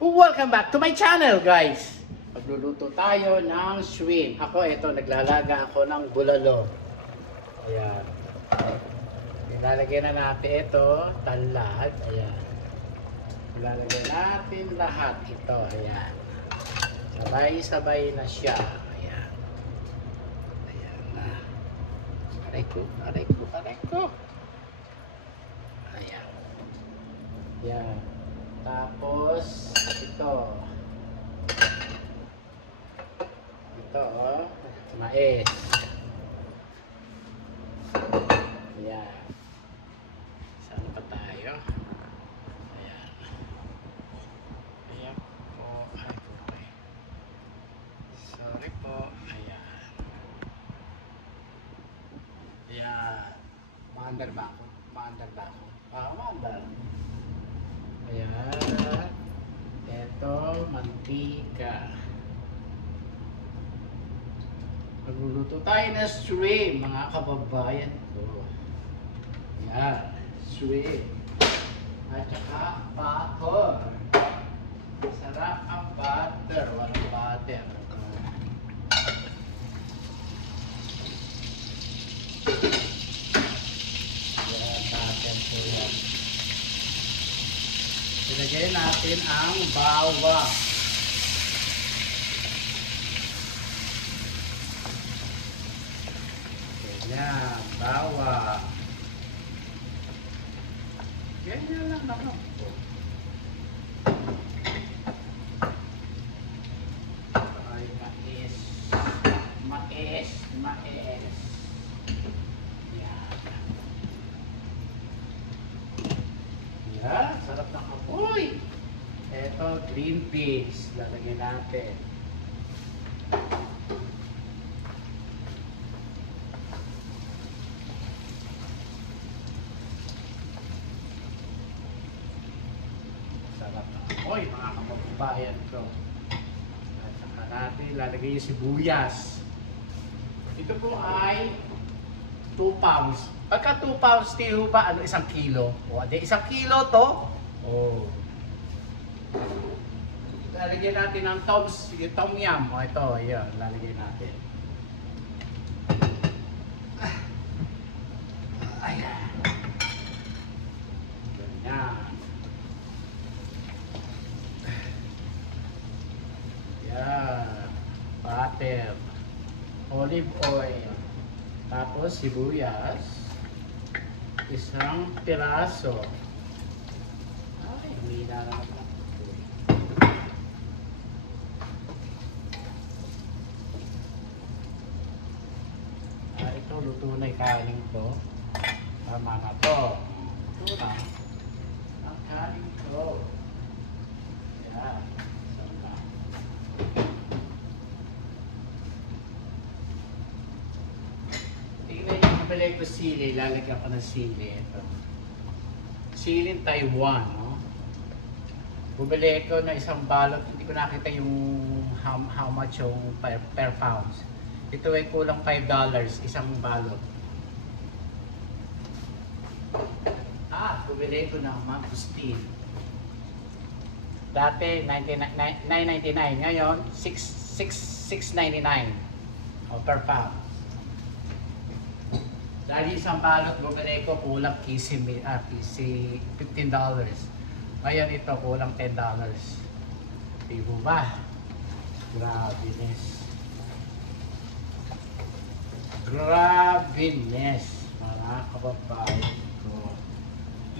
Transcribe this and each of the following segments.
Welcome back to my channel, guys. Magluluto tayo ng shrimp. Ako, ito, naglalaga ako ng bulalo. Ayan. Ilalagay na natin ito, tanlad. Ayan. Ilalagay natin lahat ito. Ayan. Sabay-sabay na siya. Ayan. Ayan na. Aray ko. Ayan. Ayan. Tapos, ito, oh, mais. Ayan. Saan pa tayo? Ayan. Ayan po. Ay, okay. Sorry po. Ayan. Ayan. Maandar ba ako? Maandar. Ayan. Ito, mantika. Magluluto tayo ng shrimp, mga kababayan ko. Ayan, shrimp. At saka butter. Sarap ang butter. Walang butter. Ayan, butter po yan. Ilagay natin ang bawang. Ganyan, bawang. Ganyan lang naman po. Ay, mais. Yan, sarap ng apoy. Ito, green peas. Lalagyan natin. Sarap ng apoy, mga kababayan ko. At saka natin lalagay yung sibuyas. Ito po ay 2 pounds. Pagka 2 pounds, tiyo ba, ano, 1 kilo? O, di 1 kilo to. O. Lalagyan natin ng tom yum. O, ito, yun, lalagyan natin. Ayan. Ganyan. Yan. Butter. Olive oil. Tapos sibuyas. 1 piraso. Ay, humina na naman. Ito, luto na yung kanin ko. Tama na to. Luto na ang kanin ko. Yan. Sana. Nabili ko sili, lalagyan ko ng sili. Ito. Siling Taiwan, no? Bumili ko na 1 balot, hindi ko nakita yung how much yung per pounds. Ito ay kulang $5, 1 balot. Bumili ko ng mangustin. Dati $9.99, ngayon $6.99 per pound. Dahil 1 balot bumili ko, kulang $15. Ngayon ito kulang $10. Diba ba? Grabe-ness, mga kababayan ko.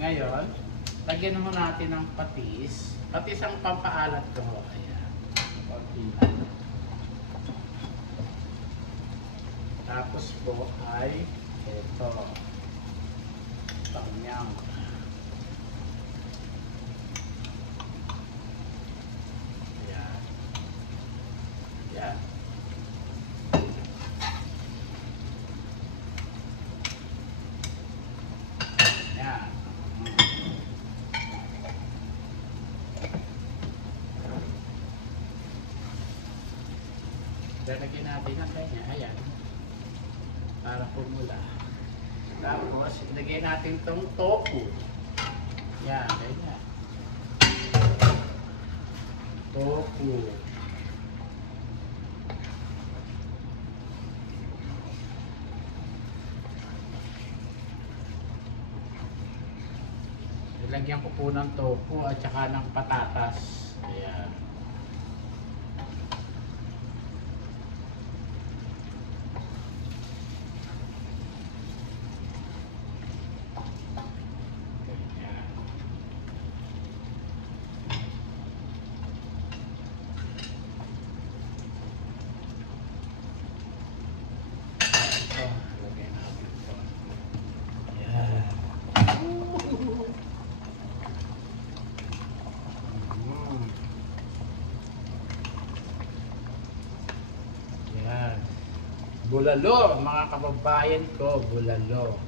Ngayon, lagyan naman natin ng patis. Patis ang pampaalat ko. Ayan. Patis. Tapos po ay ito. Panyang. Ayan. Ayan. Ayan. Lalagyan natin ang kanya. Ayan. Para pumula. Tapos, ilagay natin itong tofu. Yan, ganyan. Tofu. Ilagyan ko po ng tofu at saka ng patatas. Ayan. Bulalo, mga kababayan ko, bulalo.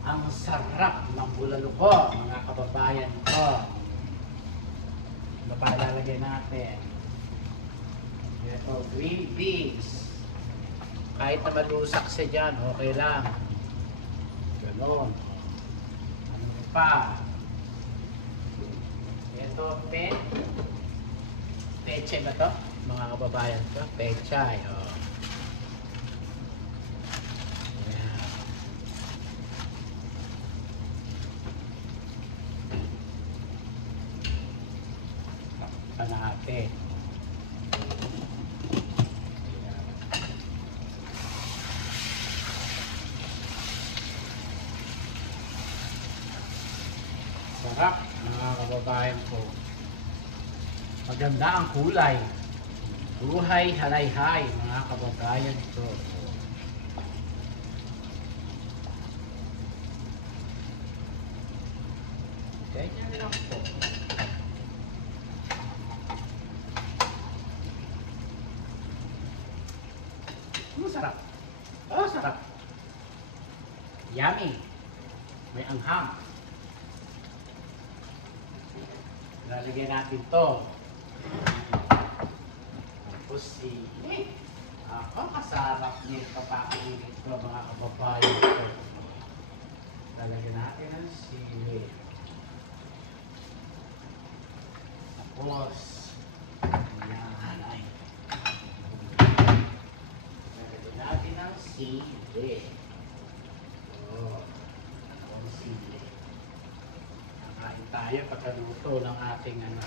Ang sarap ng bulalo ko, mga kababayan ko. Ano pa ilalagay natin? Ito, green beans. Kahit na malusak siya dyan, okay lang. Ganon. Ano pa? Ito, peche ba to? Mga kababayan ko, pechay. Oh. Ayan. Takpan natin. Sarap, mga kababayan ko. Maganda ang kulay. Buhay halay-hay, mga kababayan ko. Ganyan lang po. Sarap. Oh, sarap. Yummy. May anghang. Lalagyan natin to. Tapos ako kasarap nito papakilit ko, mga kababayan ko. Lalagyan natin ang sili. Tapos yan ay lalagyan natin ang sili. Ang sili. Kain tayo pagkaluto ng ating ano.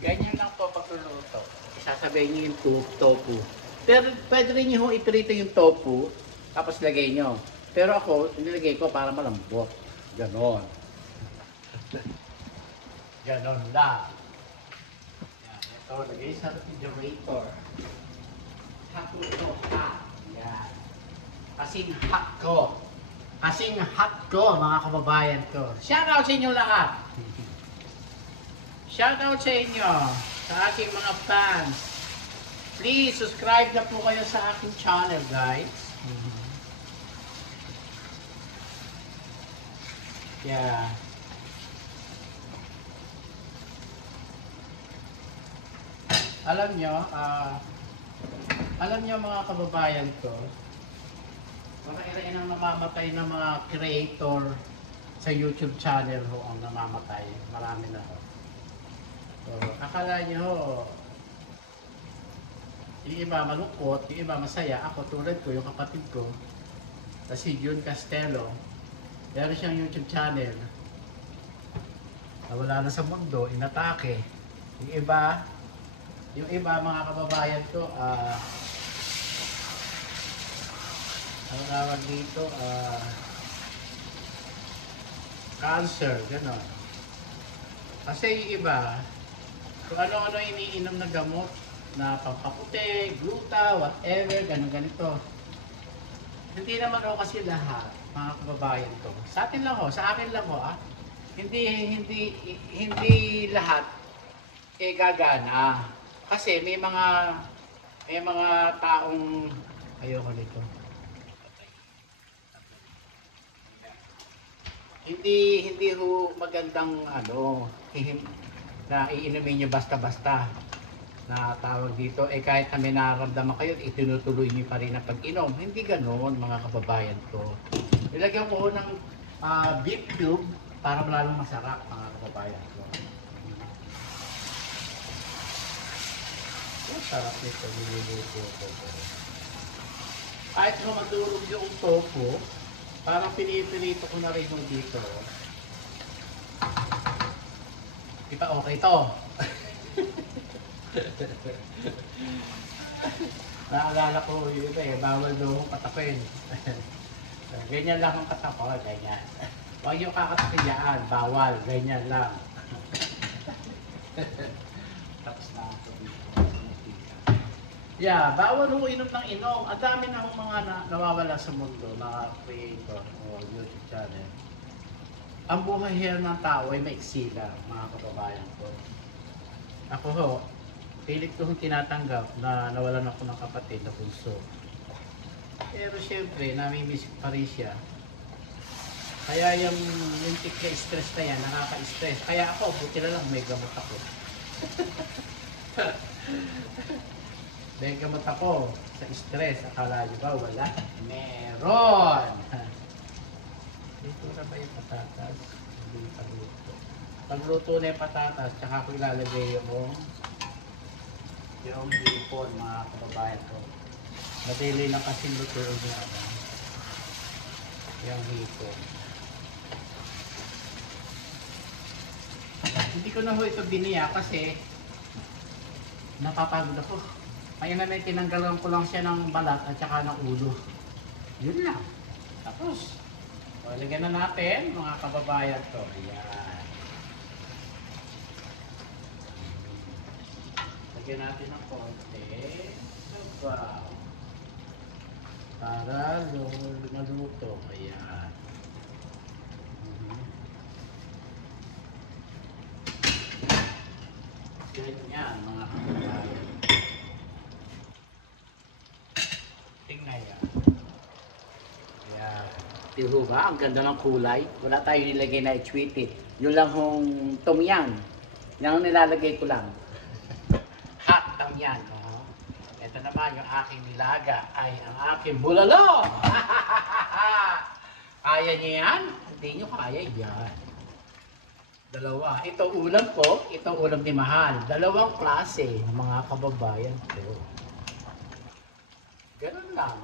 Ganyan lang po pagluluto. Sasabihin niyo yung tofu. Pero pwede rin niyo iprito yung tofu, tapos lagay niyo. Pero ako, nilagay ko para malambot. Ganon. Ganon lang. Yan, ito, lagay sa refrigerator. Hakulo hot. Yan. Kasing hot ko. Kasing hot ko, mga kababayan ko. Shout out sa inyo lahat. Shout out sa inyo, sa aking mga fans. Please, subscribe na po kayo sa aking channel, guys. Yeah. Alam nyo mga kababayan ko, marami ang namamatay na mga creator sa YouTube channel ho ang namamatay. Marami na ho. So, akala nyo, yung iba malungkot, yung iba masaya. Ako, tulad ko, yung kapatid ko, si Jun Castelo, meron siyang YouTube channel. Nawala na sa mundo, inatake. Yung iba mga kababayan ko, ang tawag dito, cancer, gano'n. Kasi yung iba, kung ano-ano iniinom na gamot, na pampaputi, gluta, whatever, ganito. Hindi naman ako kasi lahat, mga kababayan ko. Sa atin lang ho, sa akin lang ho, hindi lahat gagana. Kasi may mga taong ayoko nito. hindi ho magandang na iinumin nyo basta-basta na tawag dito, kahit na may nararamdaman kayo, itinutuloy nyo pa rin ang pag-inom. Hindi ganoon mga kababayan ko. Ilagyan ko ng beef cube para lalong masarap mga kababayan ko. Ang sarap nito, niluluto ko. Kahit na madurog yung tofu, parang pinipirito ko na rin yung dito. Di ba okay to? Naalala ko yun bawal daw akong katakin. Ganyan lang ang katako, ganyan. Huwag yung kakatakin yan, bawal, ganyan lang. Tapos na ako dito. Yeah, bawal ho inom ng inom. Ang dami na akong mga nawawala sa mundo na creator o YouTube channel. Ang buhay here ng tao ay maiksi lang, mga kababayan ko. Ako ho, pilit ko tinatanggap na nawalan ako ng kapatid na bunso. Pero syempre, nami-miss pa rin siya. Kaya yung lintik na stress na yan, nakaka-stress. Kaya ako, buti na lang may gamot ako. May gamot ako sa stress. Akala nyo ba wala? Meron! Dito na ba yung patatas? Hindi pagluto. Pagluto na yung patatas, tsaka ko ilalagay yung hipon, mga kababayan ko. Madali lang kasi lutuin niya yung hipon. Hindi ko na ho ito biniya kasi napapagod ako. Kaya naman tinanggalan ko lang siya ng balat at saka ng ulo. Yun lang. Tapos, lagyan na natin mga kababayan ko. Ayan. Lagyan natin ng konti. Sabaw. Para maluto. Ayan. Ganyan mga kababayan. Tingnan yan. Ayan. Tiho ba? Ang ganda ng kulay. Wala tayong nilagay na ichwiti. Yun lang hong tom yum. Yan ang nilalagay ko lang. Hot tom yum. Oh. Ito naman yung aking nilaga ay ang aking bulalo. Kaya niyo yan? Hindi nyo kaya yan. Dalawa. Ito ulam ko, ito ulam ni Mahal. Dalawang klase ng mga kababayan ko. Ganun lang.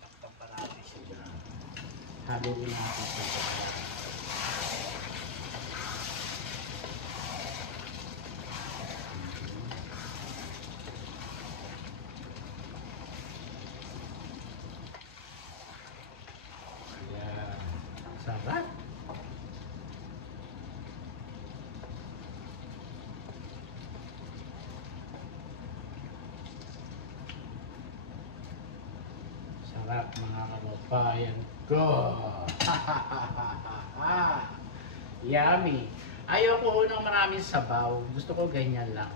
Takpan pa natin siya. Haluin natin siya. Ayan. Sarap. Sarap mga kababayan ko. Yummy. Ayoko ko ng maraming sabaw. Gusto ko ganyan lang.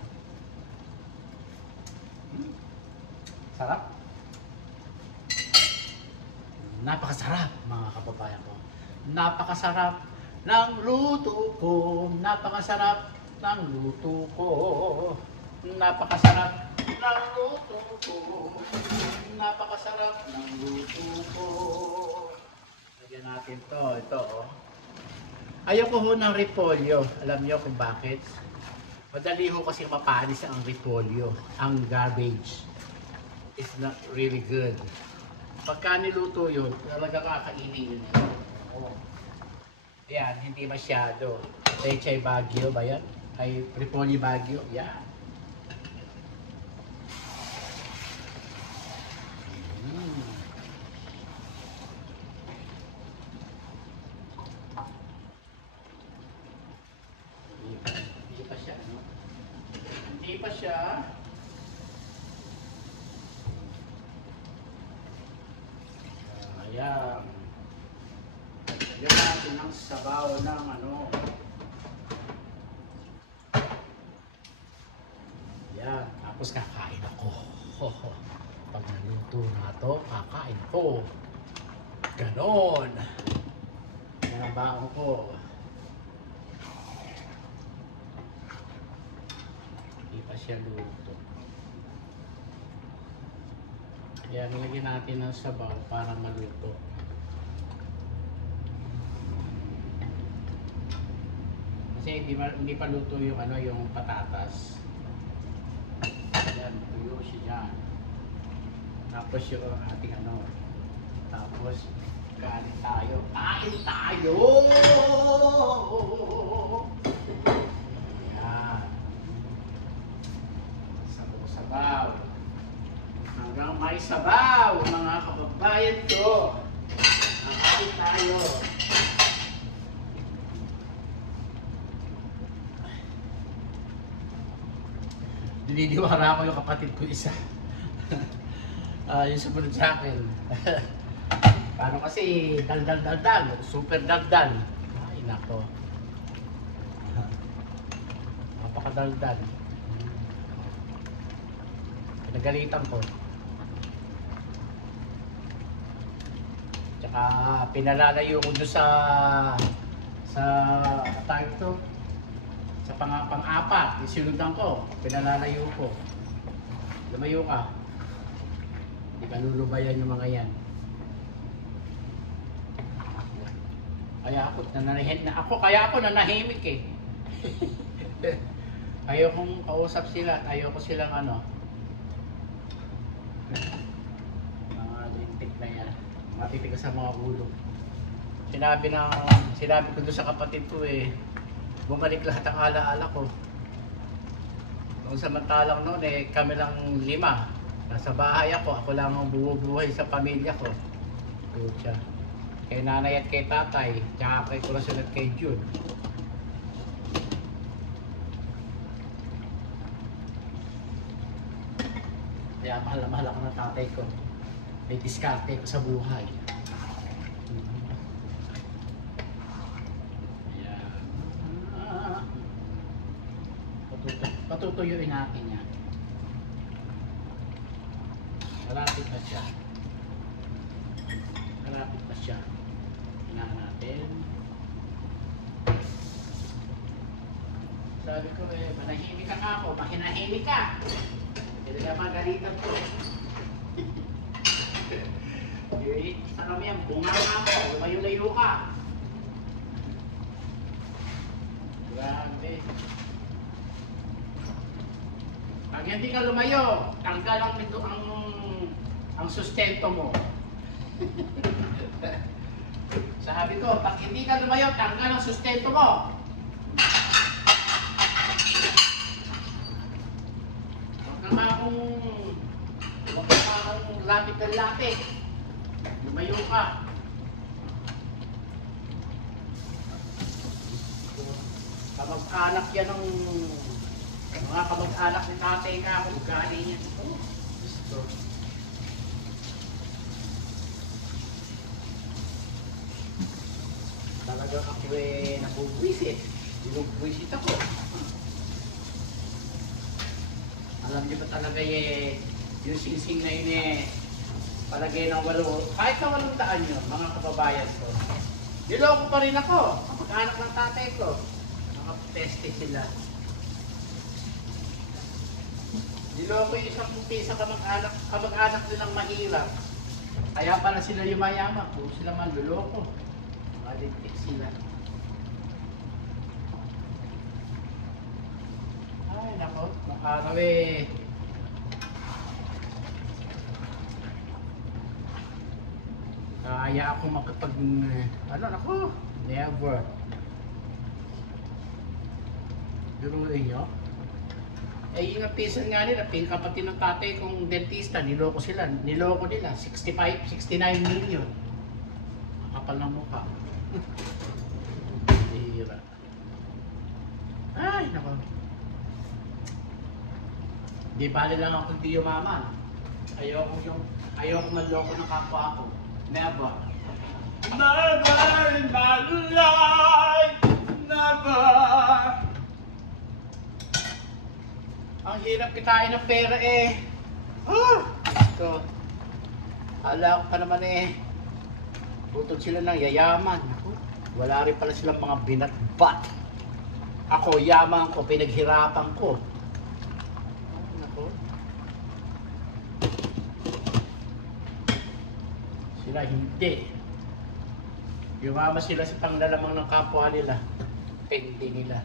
Sarap. Napakasarap mga kababayan ko. Napakasarap ng luto ko. Napakasarap ng luto ko. Napakasarap ng luto ko. Napakasarap ng luto ko. Lagyan natin to. Ito oh. Ayoko ho ng repolyo. Alam niyo kung bakit? Madali ho kasi mapanis ang repolyo. Ang garbage is not really good. Pagka niluto yun, talaga kakainin yun. Oh. Yan, hindi masyado. Pechay Baguio ba yan? Ay, repolyo Baguio. Yan. Hindi pa siya, no? Hindi pa siya. Ayan. Lagyan natin ng sabaw ng Ayan. Tapos kakain ako. Pag naluto na ito, kakain ako. Ganon. Yan ang baon ko. Hindi pa siya luto. Kaya nilagyan natin ng sabaw para maluto. Kasi hindi pa luto yung yung patatas. Yan, tuyo siya dyan. Tapos yung ating tapos kanin tayo. Kain tayo! Yan. Sabaw-sabaw. Hanggang may sabaw, mga kababayan ko. Kain tayo. Dinidiwara ko yung kapatid ko isa. Yung sumunod sa akin. Paano kasi daldal, super daldal. Ay nako. Napakadaldal. Pinagalitan ko. Tsaka pinalalayo ko doon sa tawag to. Sa pang-apat, isinudan ko, pinalalayo ko. Lumayo ka. Hindi ka lulubayan yung mga yan. Kaya ako nanahimik eh. Ayaw kong kausap sila, ayaw ko silang mga lintik na yan. Matitigas sa mga ulo. Sinabi ko doon sa kapatid ko eh, bumalik lahat ang alaala ko. Kung samantalang noon eh, kami lang 5. Nasa bahay ako lang ang bubuhay sa pamilya ko. Pucha. Kay nanay at kay tatay, tsaka kay Corazon at kay Jude. Kaya mahal na mahal ako ng tatay ko. May diskarte ko sa buhay. Patutuyuin natin yan. Malapit na siya. Malapit na siya. Hinahan natin. Sabi ko eh, manahimik ka nga ako, mahinahimik ka. Hindi ka magalitan ko. Ano mo yan, bunga nga ako, lumayo-layo ka. Grabe. Pag hindi ka lumayo, tanggal ang sustento mo. Sabi ko, pag hindi ka lumayo, tanggal ang sustento mo. Huwag ka akong lapit ng lapit. Lumayo ka. Kamag-anak yan ng mga kamag-anak ni tatay ka ako. Ugali niya. Oh, gusto. Talagang ako eh nabubwisit. Binubwisit ako. Alam niyo ba talaga yung singsing na yun palagay ng 8, kahit na 800 yun, mga kababayan ko. Niloko pa rin ako, kamag-anak ng tatay ko. Nakapeteste sila. Niloko yung isang pisa kamag-anak nilang mahirap. Kaya pala sila yumayaman, kung sila man luloko. Maligtik sila. Ay, nako, nakaraw eh. Kaya ako makapag, nako, never. Duruin nyo? Eh, yung pisan nga nila, kapatid ng tatay kong dentista, niloko nila, 65, 69 million. Kapal ng mukha. Hira. Ay, nako. Di bali lang ako hindi yumaman. Ayoko manloko ng kapwa ako. Never. Never in my life. Never. Ang hirap kitain ng pera eh. Ito. Hala ko pa naman eh. Utod sila ng yayaman. Ako, wala rin pala silang mga binatbat. Ako, yaman ko, pinaghirapan ko. Ako. Sila hindi. Yumama sila sa panglalamang ng kapwa nila. Pende nila.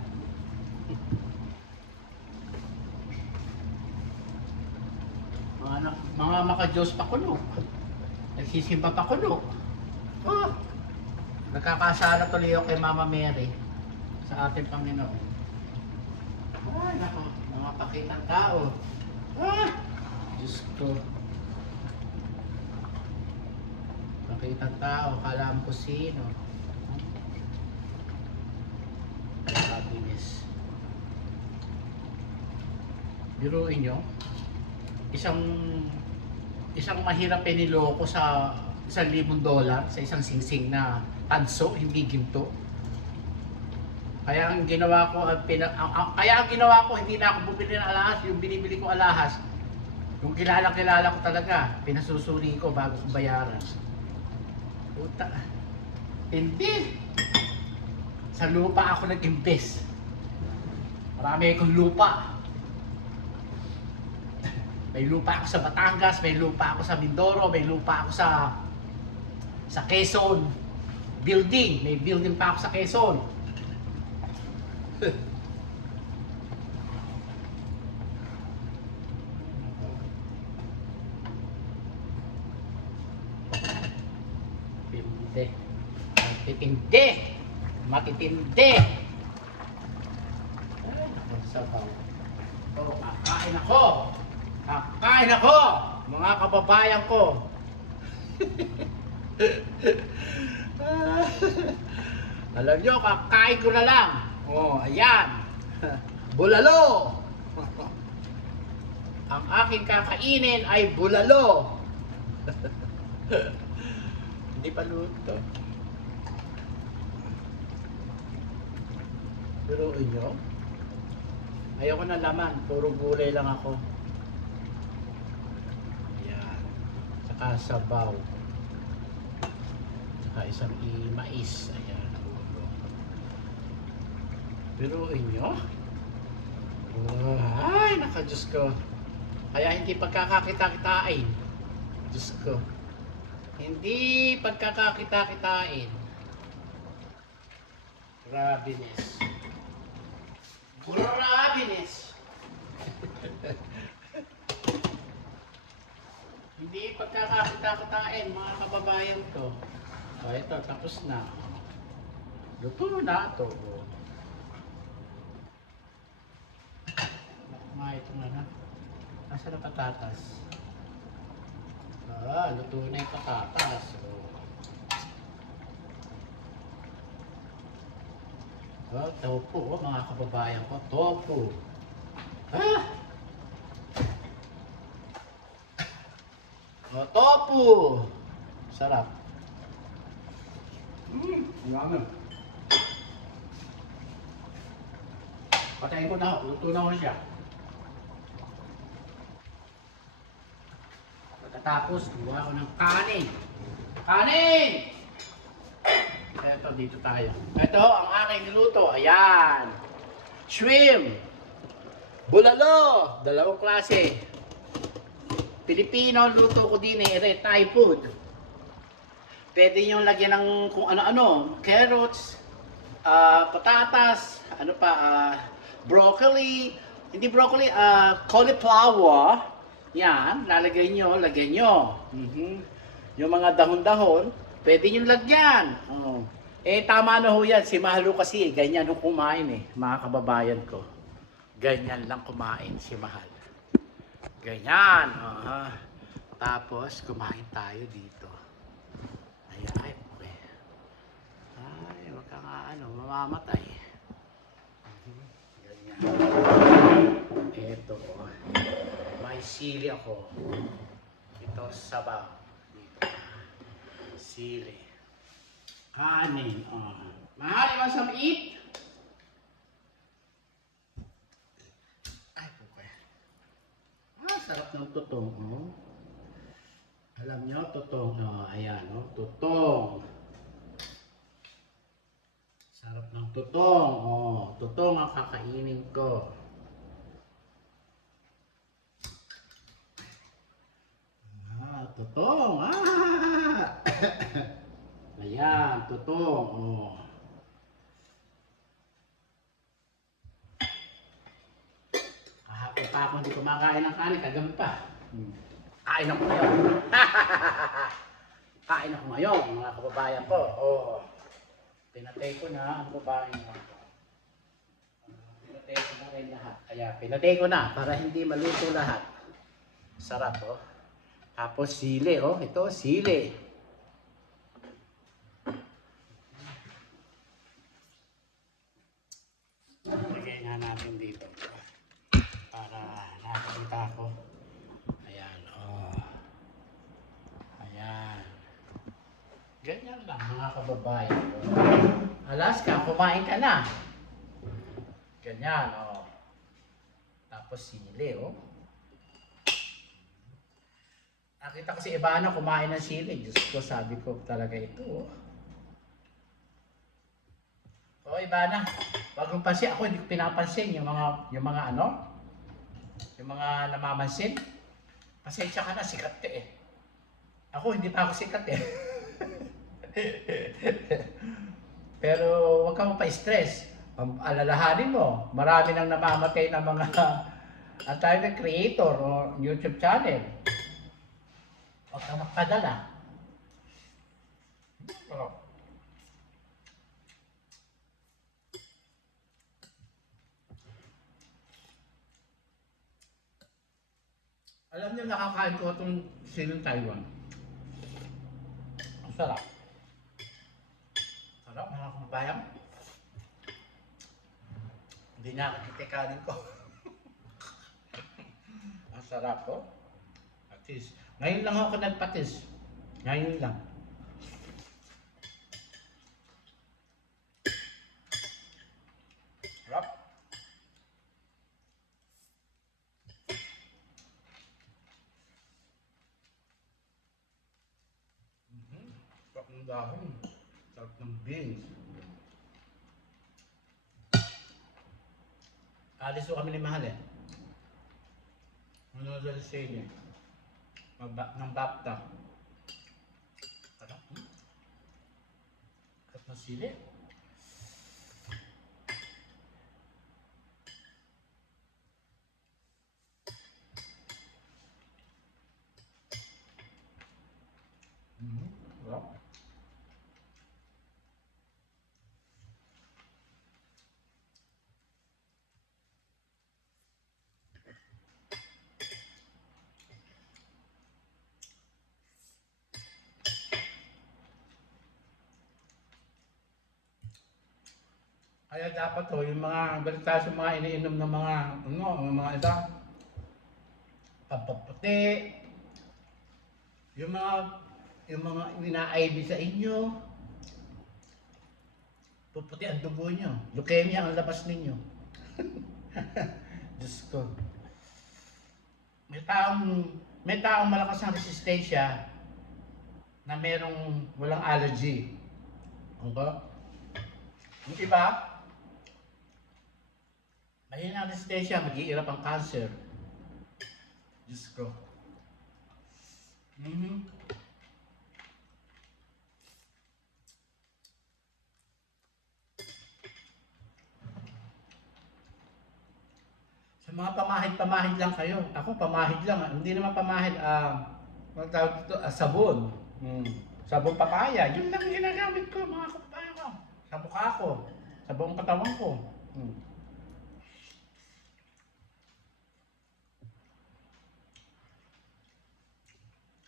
Mga maka-Diyos pakulog. Nagsisimba pakulog. Oh, nagkakasala tuloy ako kay Mama Mary sa ating Panginoon. Ay, nako, mga pakitang tao. Ah, Diyos ko. Pakitang tao, kala mo ko sino. Happiness. Biruin nyo, isang mahirap niloko sa $1,000 sa isang singsing na tanso, hindi ginto. Kaya ang ginawa ko, hindi na ako bumili ng alahas. Yung binibili ko alahas, yung kilala ko talaga, pinasusuri ko bago ko bayaran. Puta, hindi. Sa lupa ako nag-invest. Marami akong lupa. May lupa ako sa Batangas, may lupa ako sa Mindoro, may lupa ako sa Quezon. May building pa ako sa Quezon. Matitindi. Matitindi. Sabaw. Oh, kakain ako. Kakain ako, mga kababayan ko. Alam nyo, kakain ko na lang. Oh, ayan. Bulalo. Ang aking kakainin ay bulalo. Hindi pa luto. Biruin nyo? Ayoko na laman, puro gulay lang ako. Ayan. Saka sabaw. Saka isang mais. Ayan. Biruin nyo? Ay, naka-Diyos ko. Kaya hindi pagkakakita-kitain. Diyos ko. Hindi pagkakakita-kitain. Grabiness. Grabiness. Hindi pagkakakita-kitain, mga kababayan ko. O, ito, tapos na. Luto na ito. Ito na. Nasa na patatas? Luto na yung patatas. Tofu, mga kababayan ko. Tofu. Tofu. Sarap. Yummy. Patayin ko na. Luto na ko siya. Tapos, gawa ko ng kanin. Kanin! Ito, dito tayo. Ito, ang aking niluto. Ayan. Shrimp. Bulalo. Dalawang klase. Pilipino, luto ko din Thai food. Pwede nyo lagyan ng kung ano-ano. Carrots, patatas, broccoli, hindi broccoli, cauliflower. Yan, lagyan nyo. Yung mga dahon-dahon, pwede nyo lagyan. Tama na ho yan. Si Mahalo kasi, ganyan ho kumain mga kababayan ko. Ganyan lang kumain si Mahal. Ganyan. Tapos, kumain tayo dito. Ay, wag ka nga mamamatay. Ganyan. Eto, may sili ako. Ito, sabaw. Dito. Sili. Kanin. Mahal, you want some eat? Ay, okay. Sarap ng tutong. Alam nyo, tutong. Oh, ayan, oh, tutong. Sarap ng tutong. Oh, tutong ang kakainin ko. Ah, tutong. Ah! Ayan, tutong. Oh. Kahapon pa ako hindi kumakain ng kanin, kagabi pa. Kain ako ngayon. Kain ako ngayon, mga kababayan ko. Oh. Pinatay ko na ang babae ko. Pinatay ko na rin lahat. Kaya pinatay ko na para hindi maluto lahat. Sarap, oh. Tapos sili, oh. Ito, sili. Lagay nga natin dito. Para nakakita ko. Ayan, oh. Ayan. Ganyan lang mga kababayan. Alaska, kumain ka na. Ganyan, oh. Tapos sili, oh. Nakita ko si Ivana kumain ng sili. Diyos ko, sabi ko talaga ito, oh. Oh, Ivana, wag mong pansin. Ako hindi ko pinapansin yung mga ano, yung mga namamansin. Pasensya ka na, sikat ka eh. Ako, hindi pa ako sikat eh. Pero huwag ka pa-stress. Alalahanin mo, marami nang namamatay ng mga ang tawag na creator o YouTube channel. Huwag kang magpadala. Alam niyo, nakakain ko itong siling Taiwan. Ang sarap. Sarap, mga kababayan. Hindi na kitikanin ko. Ang sarap po. Patis. Ngayon lang ako nagpatis. Ngayon lang. Sarap. Sarap ng dahon. Sarap ng beans. Alis ko kami ni Mahal eh. Ano sa sale eh. Ng BAPTA. Sarap. Sarap ng sili. Sarap. Kaya dapat to, yung mga balita sa mga iniinom ng mga, ano, mga isa, pampaputi, yung mga ina-IV sa inyo, puputi ang dugo nyo, leukemia ang labas ninyo. Diyos ko. May taong malakas ang resistensya na merong walang allergy. Okay? Yung iba, mahina ang resistensya, mag-iirap ang cancer. Diyos ko. Sa mga pamahid-pamahid lang kayo. Ako pamahid lang. Hindi naman pamahid, ang tawag dito, sabon. Sabon papaya. Yun lang ginagamit ko, mga kababayan ko. Sa mukha ko. Sa buong katawan ko.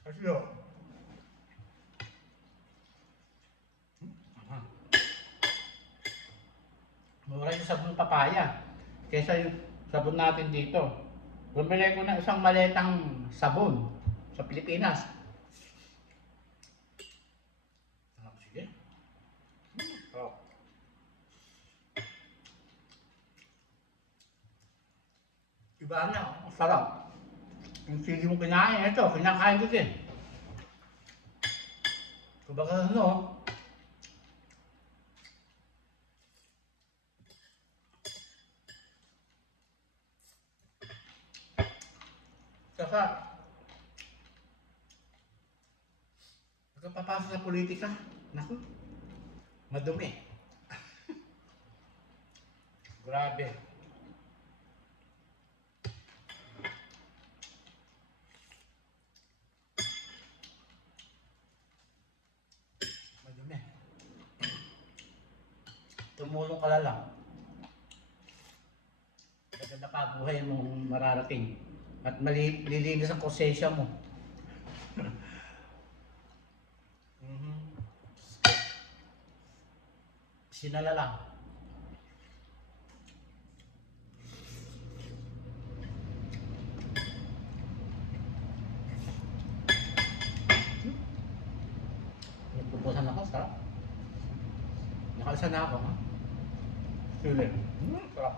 Kasi yun. Mura yung sabon papaya. Kesa yung sabon natin dito. Bumili ko ng isang maletang sabon sa Pilipinas. Sige. Iba na, sarap. Yung sili mo kinain, ito, kinakain ko din. Kumbaga ano, saka, pagkapapasok sa politika, naku, madumi. Grabe. Madumi. Tumulong ka lang. Maganda pa buhay mong mararating. At malilinis ang konsensya mo. Mhm. Sinala lang. Nagpupusan ako, sarap. Nakalisa na ako, ha? Sili. Sarap.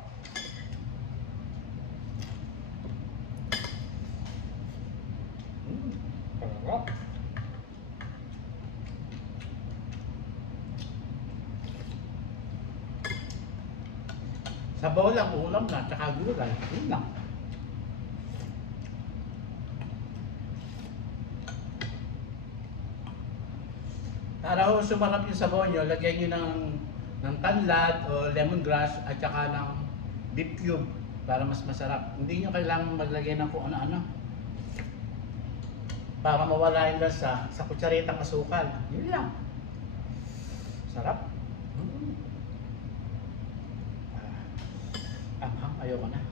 Sarap. Sabaw lang, ulam na, tsaka gulay. Yun lang. Para ho sumarap yung sabaw nyo, lagyan nyo ng tanlad o lemongrass at saka ng beef cube para mas masarap. Hindi nyo kailangan maglagay ng kung ano-ano. Para mawala yung lasa sa kutsaritang asukal. Yun lang. Sarap. Anghang, ayoko na.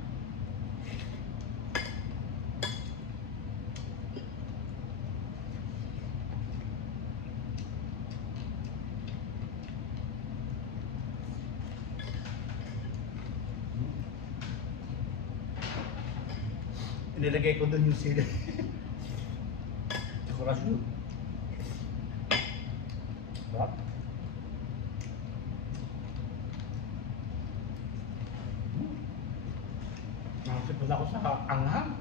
Inilagay ko doon yung sili. Dekorasyon. Sarap. Nakasipod ako sa anghang.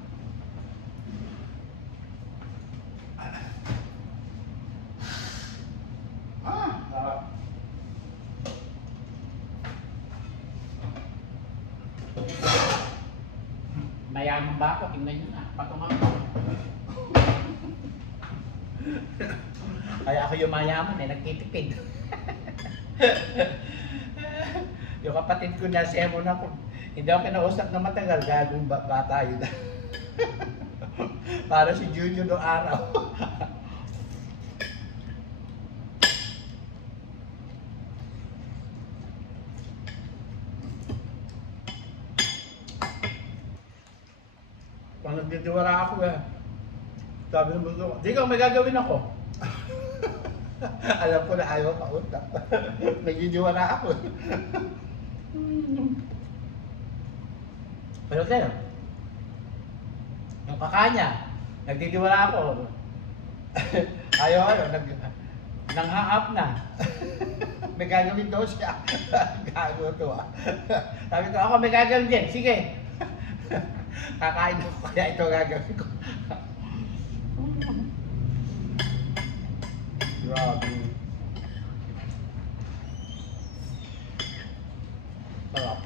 Sarap. Mayaman ba ako? Tingnan nyo na. Patungan ko. Kaya ako yung mayaman eh, nagtitipid. Yung kapatid ko na semon ako. Hindi ako kinausap na matagal, gagong bata yun. Para si Junior noong araw. Pag nagtitiwala ako eh, sabi ng mundo ko, di ka, may gagawin ako. Alam ko na ayaw ka unta. Nagtitiwala ako. Pero sa'yo, yung kakanya, nagtitiwala ako. Ayaw nang-ha-up na. May gagawin daw siya. Gago to ah. Sabi ko, ako may gagawin din. Sige. Kakain ko kaya ito gagawin ko. Grabe. Sarap.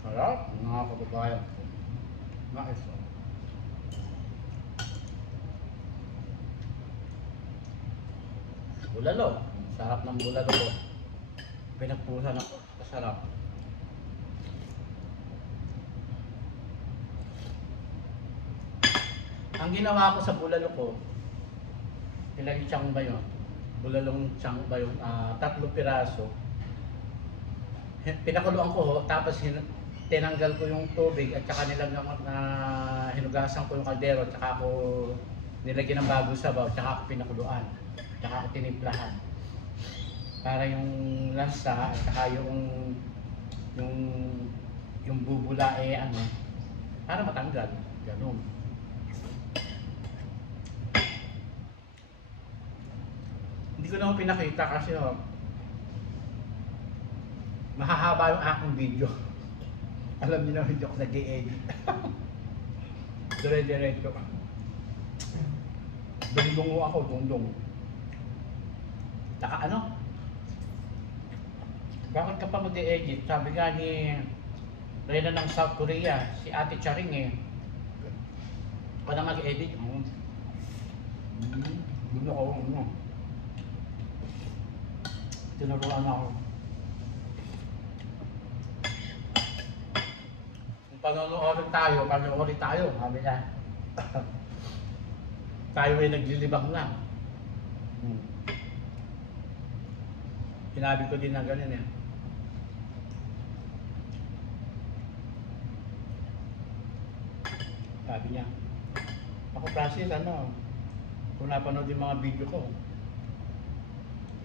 Sarap. Mga kababayan. Nais. Bulalo. Sarap ng bulalo ko. Pinagpusan ako. Masarap. Ang ginawa ko sa bulalo ko, ilagay tiyang ba yun? Bulalong tiyang ba yun? 3 piraso. Pinakuluan ko ho, tapos tinanggal ko yung tubig at saka nilagyan na hinugasan ko yung kaldero at saka ako nilagyan ng bagong sabaw at saka ako pinakuluan. Tsaka ako tinimplahan. Para yung lansa at saka yung yung bubula eh ano, para matanggal. Ganun. Hindi ko naman pinakita kasi mahahaba yung aking video. Alam niyo na hindi ako nag-i-edit. Dire-diretso. Dungdungo ako, dungdong. Taka ano? Bakit ka pa mag-i-edit? Sabi nga ni Reyna ng South Korea, si Ate Charing eh. Ako na mag-edit. Doon ako, tinuruan ako. Kung panonoorin tayo, sabi niya. Tayo ay naglilibang lang. Sinabi ko din na ganun eh. Sabi niya, ako Francis, kung napanood yung mga video ko,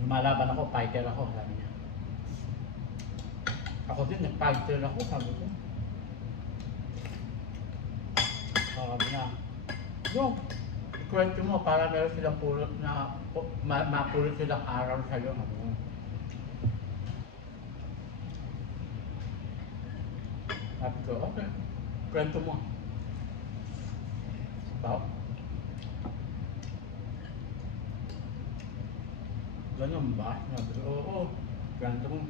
lumalaban ako, fighter ako, sabi niya. Ako din, nag-fighter ako, sabi ko. Sabi niya, no, ikwento mo para meron silang pulot na, mapulot silang araw sa'yo. Sabi ko, okay, kwento mo. Tao? Ganun ba? Sabi ko, oo, kwento mo.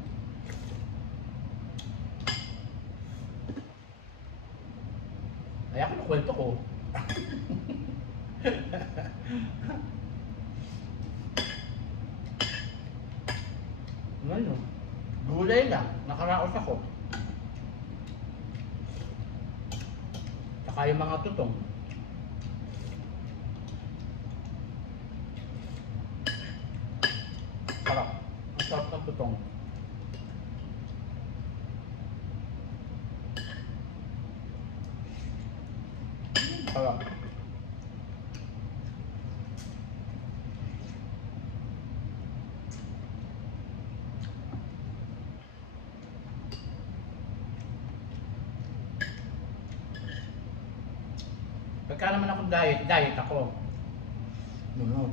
Ay ako nakwento ko. Ngayon, gulay lang, nakaraos ako. Saka yung mga tutong. Sarap. Ang sarap ng tutong. Sarap. Pagka naman ako diet ako. No.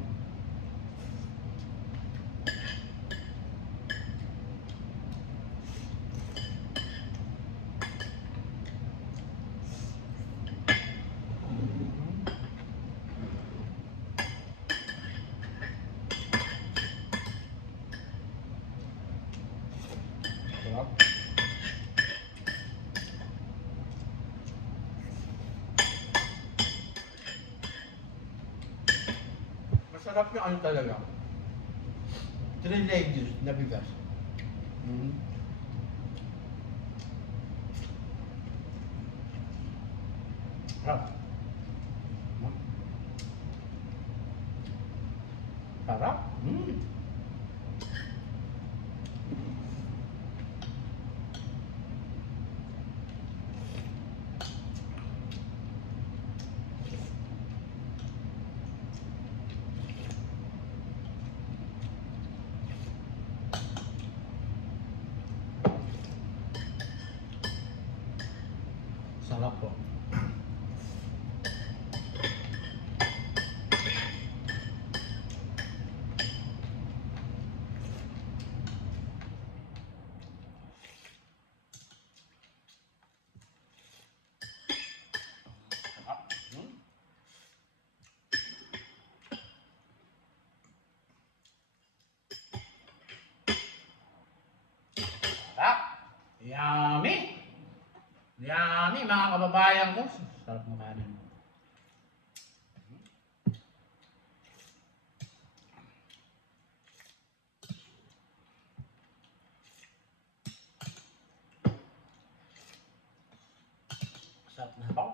Sarap. Masarap yung ano talaga. 3 ladies na bigas. Sarap. Sarap. Sarap po. Sarap. Sarap. Yummy. Yummy mga kababayan ko. Sarap ng kanin. Sarap na ako.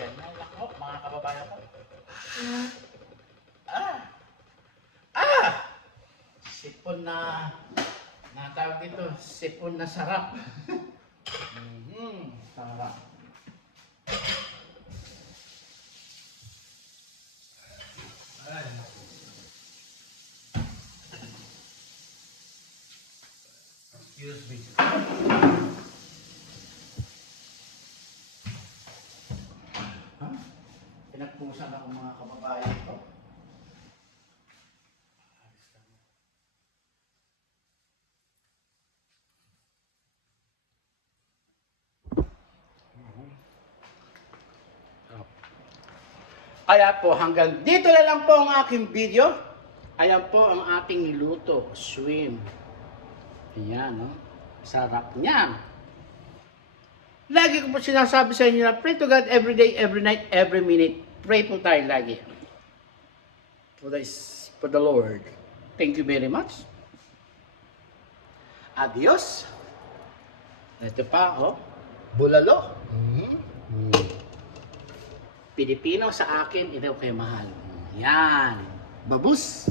Yan na lang po mga kababayan ko. Sipon na tawag dito, sipon na sarap. Sarap. Ay. Excuse me. Pinagpusan ako mga kababayan ko. Kaya po, hanggang dito na lang po ang aking video. Ayan po ang ating niluto, shrimp. Ayan, no? Sarap niya. Lagi ko po sinasabi sa inyo na pray to God every day, every night, every minute. Pray po tayo lagi. For the Lord. Thank you very much. Adios. Ito pa, oh. Bulalo. Pilipino sa akin, ito kay mahal. Yan. Babus.